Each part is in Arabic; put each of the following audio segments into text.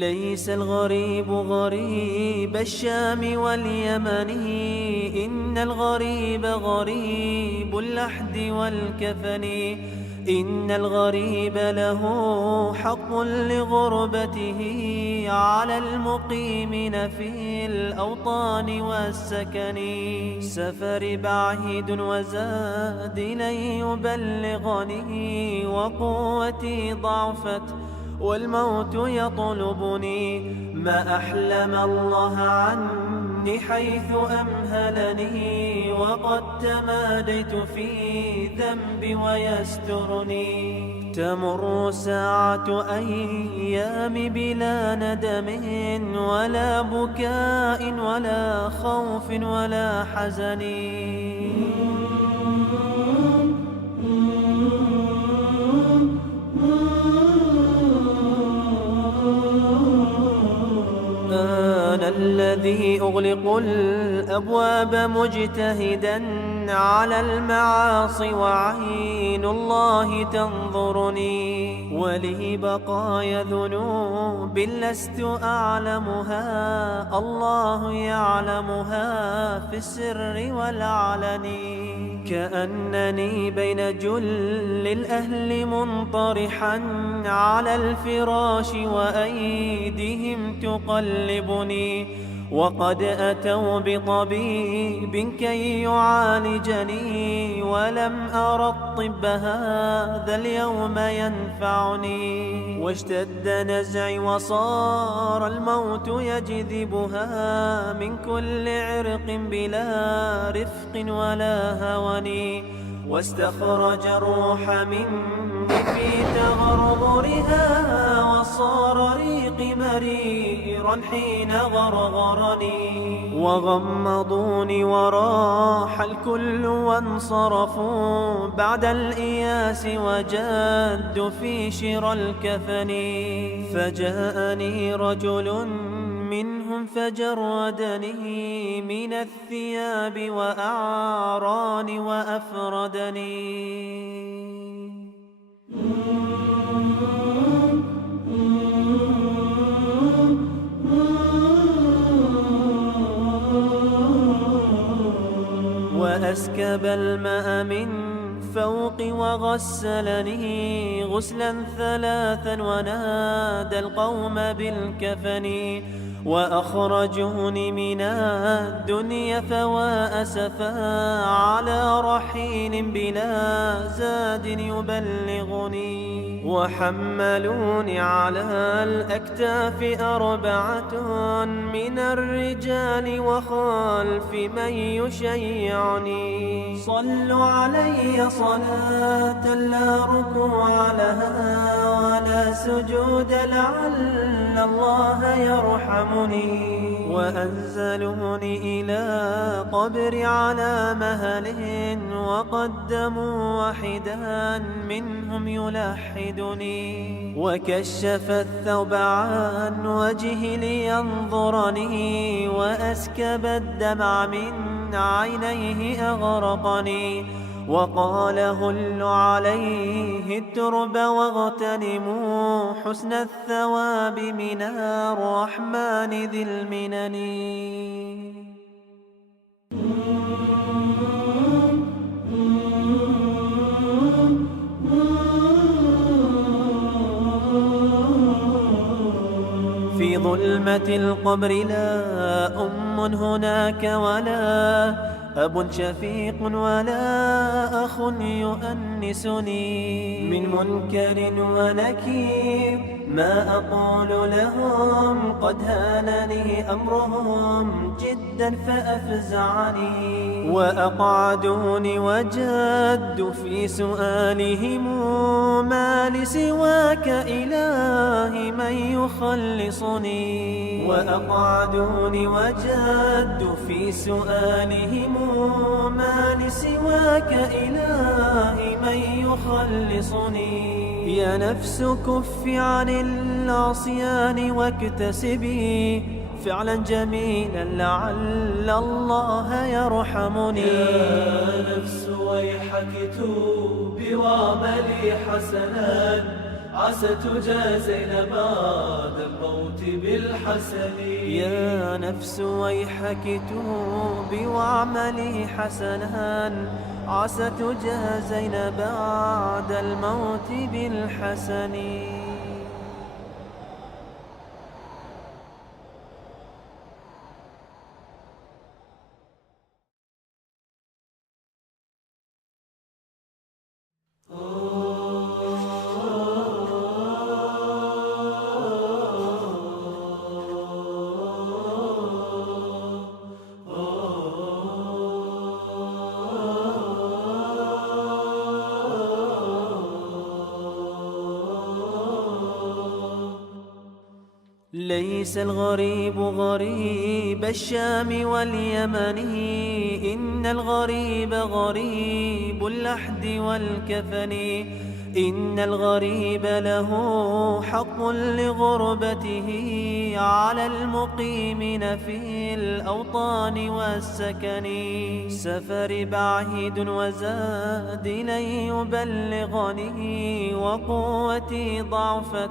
ليس الغريب غريب الشام واليمن، إن الغريب غريب اللحد والكفن. إن الغريب له حق لغربته على المقيمين في الأوطان والسكن. سفر بعيد وزاد لن يبلغني، وقوتي ضعفت والموت يطلبني. ما أحلم الله عني حيث أمهلني، وقد تماديت في ذنبي ويسترني. تمر ساعة أيام بلا ندم ولا بكاء ولا خوف ولا حزن. أنا الذي أغلق الأبواب مجتهدا على المعاصي، وعين الله تنظرني. ولي بقايا ذنوب لست أعلمها، الله يعلمها في السر والعلن. كأنني بين جل الأهل منطرحا على الفراش، وأيديهم تقلبني. وقد أتوا بطبيب كي يعالجني، ولم أرى الطب هذا اليوم ينفعني. واشتد نزعي وصار الموت يجذبها من كل عرق بلا رفق ولا هون. واستخرج الروح مني في تغرغرها، وصار ريقي مريرا حين غرغرني. وغمضوني وراح الكل وانصرفوا بعد الإياس، وجادوا في شرى الكفن. فجاءني رجل منهم فجردني من الثياب وأعراني وأفردني. وأسكب الماء من فوقي وغسلني غسلا ثلاثا، ونادى القوم بالكفن. وأخرجوني من الدنيا فوا أسفا على رحيل بلا زاد يبلغني. وحملوني على الأكتاف أربعة من الرجال، وخلف من يشيعني. صلوا علي صلاة لا ركوع لها ولا سجود، لعل الله يرحمني. وأنزلوني إلى قبر على مهل، وقدموا واحدا منهم يلحدني. وكشف الثوب عن وجهي لينظرني، وأسكب الدمع من عينيه أغرقني. وقال هل عليه الترب واغتنموا حسن الثواب من الرحمن ذي المنن. في ظلمة القبر لا أم هناك، ولا أب شفيق، ولا أخ يؤنسني. من منكر ونكير ما أقول لهم، قد هانني أمرهم جدا فأفزعني. وأقعدوني وجدوا في سؤالهم ما لسواك إلهي من يخلصني. وأقعدوني وجدوا في سؤالهم ما لسواك إلهي من يخلصني. يا نفس كفي عن العصيان واكتسبي فعلا جميلا لعل الله يرحمني. يا نفس ويحك توبي واعملي حسنا عسى تجازين بعد الموت بالحسن. يا نفس ويحك توبي واعملي حسنا، عسى تجازين بعد الموت بالحسن. ليس الغريب غريب الشام واليمن، إن الغريب غريب اللحد والكفن. إن الغريب له حق لغربته على المقيمين في الأوطان والسكن. سفر بعيد وزاد لن يبلغني، وقوتي ضعفت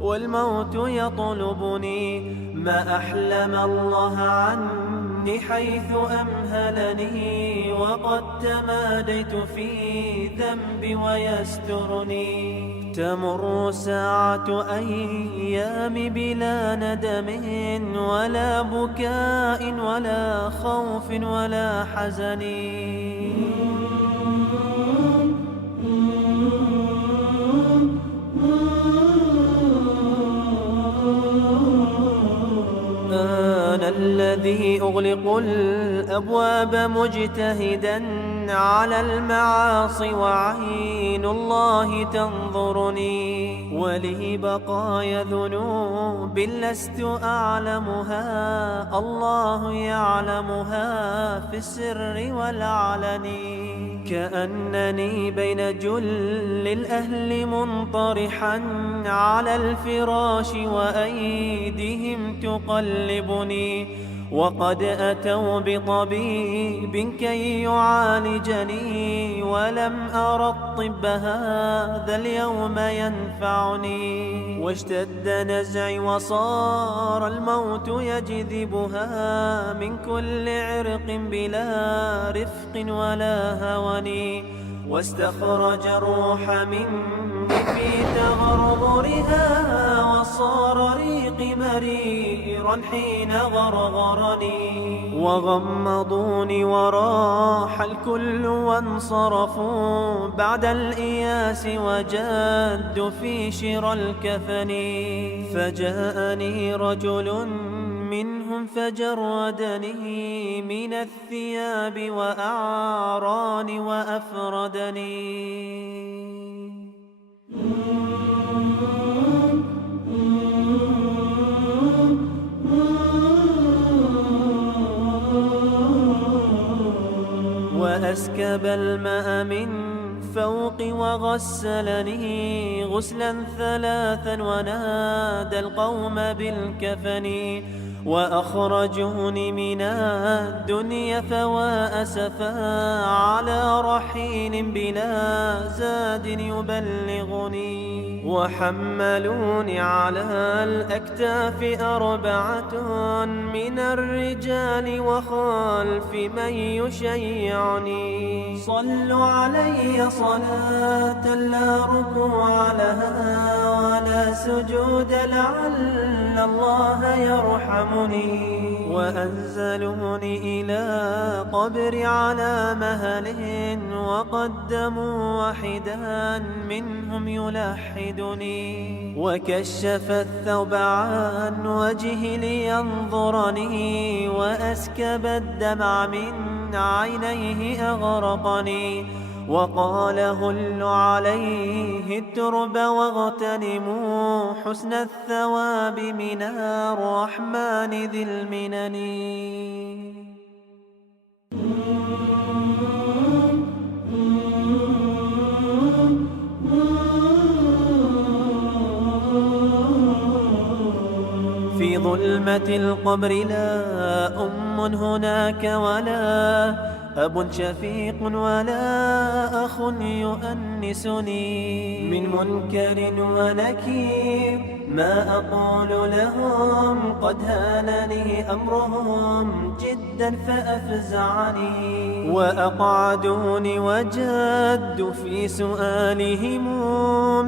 والموت يطلبني. ما أحلم الله عني حيث أمهلني، وقد تماديت في ذنبي ويسترني. تمر ساعة أيام بلا ندم ولا بكاء ولا خوف ولا حزن. أنا الذي أغلق الأبواب مجتهدا على المعاصي، وعين الله تنظرني. ولي بقايا ذنوب لست أعلمها، الله يعلمها في السر والعلن. كأنني بين جل الأهل منطرحا على الفراش، وأيديهم تقلبني. وقد أتوا بطبيب كي يعالجني، ولم أرى الطب هذا اليوم ينفعني. واشتد نزعي وصار الموت يجذبها من كل عرق بلا رفق ولا هون. واستخرج الروح مني في تغرغرها، وصار ريقي مريرا حين غرغرني. وغمضوني وراح الكل وانصرفوا بعد الإياس، وجادوا في شرى الكفن. فجاءني رجل منهم فجردني من الثياب وأعراني وأفردني. وأسكب الماء من فوقي وغسلني غسلا ثلاثا، ونادى القوم بالكفن. وأخرجوني من الدنيا فوا أسفا على رحيل بلا زاد يبلغني. وحملوني على الأكتاف أربعة من الرجال، وخلف من يشيعني. صلوا علي صلاة لا ركوع لها ولا سجود، لعل الله يرحمني. وأنزلوني إلى قبر على مهل، وقدموا واحدا منهم يلحدني. وكشف الثوب عن وجهي لينظرني، وأسكب الدمع من عينيه أغرقني. وقال هلوا عليه الترب واغتنموا حسن الثواب من الرحمن ذي المنن. في ظلمة القبر لا أم هناك ولا أب شفيق ولا أخ يؤنسني من منكر ونكير ما أقول لهم قد هانني أمرهم جدا فأفزعني وأقعدوني وجدوا في سؤالهم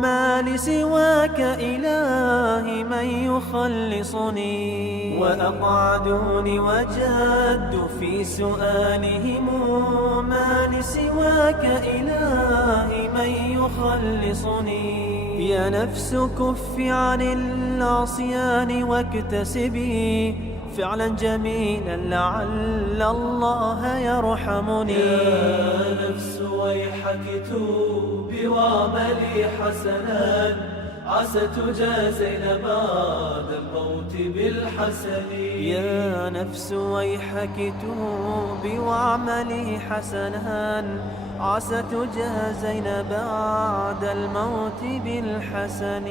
ما لسواك إلهي من يخلصني وأقعدوني وجدوا في سؤالهم ما لسواك إلهي من يخلصني يا نفس كفي عن العصيان واكتسبي فعلا جميلا لعل الله يرحمني يا نفس ويحك توبي واعملي حسنا عسى تجازين بعد الموت بالحسن يا نفس ويحك توبي واعملي حسنا عسى تجازين بعد الموت بالحسن